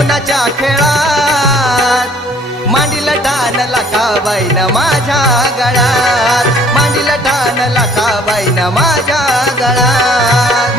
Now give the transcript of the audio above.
जीवनाच्या खेळात मांडील ठाण लाखाबाईन माझ्या गळ्यात, मांडील ठाण लाखाबाईन माझ्या गळ्यात.